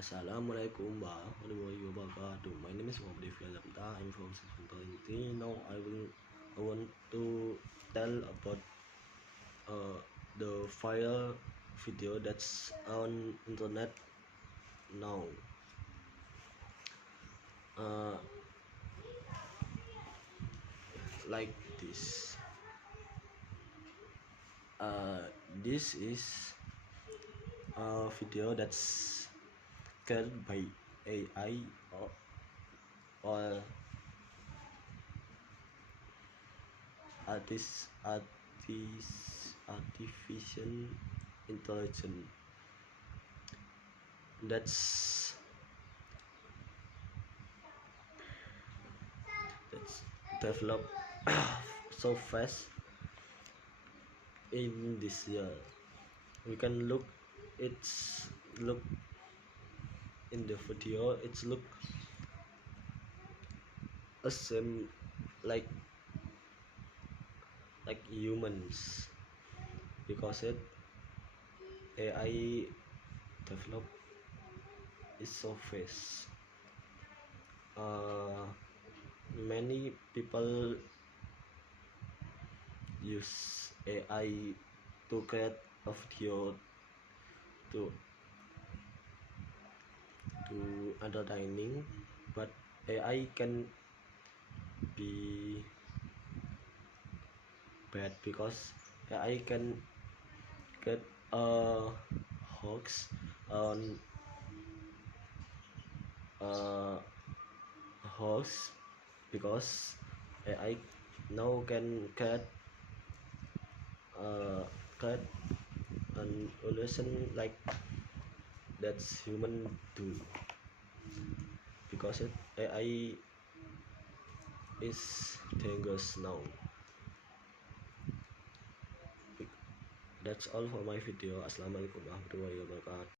Assalamualaikum warahmatullahi wabarakatuh. My name is Muhammad Ifyal Lamta. I'm from Section Now I want to tell about the viral video that's on internet now. Like this. This is a video that's created by AI or artificial intelligence that's developed so fast in this year. We can look in the video. It's look the same like humans, because AI develop is so fast. Many people use AI to create a video to entertaining, but AI can be bad because AI can get a hoax on hoax, because AI now can get an illusion like that's human do, because AI is dangerous now. That's all for my video. Assalamualaikum warahmatullahi wabarakatuh.